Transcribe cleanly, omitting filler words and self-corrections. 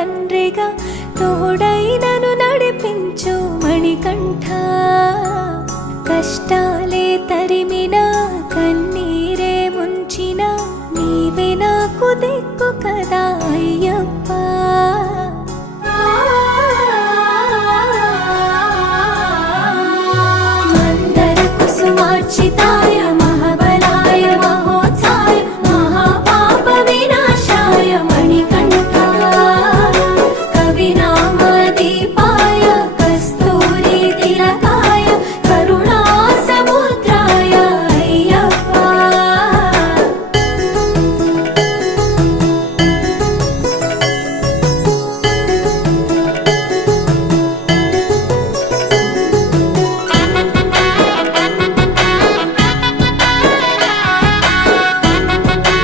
తండ్రిగా తోడై నన్ను నడిపించు మణికంఠ. కష్టాలే తరిమినా కన్నీరే ముంచిన నీవే నాకు దిక్కు కదా అయ్యప్ప.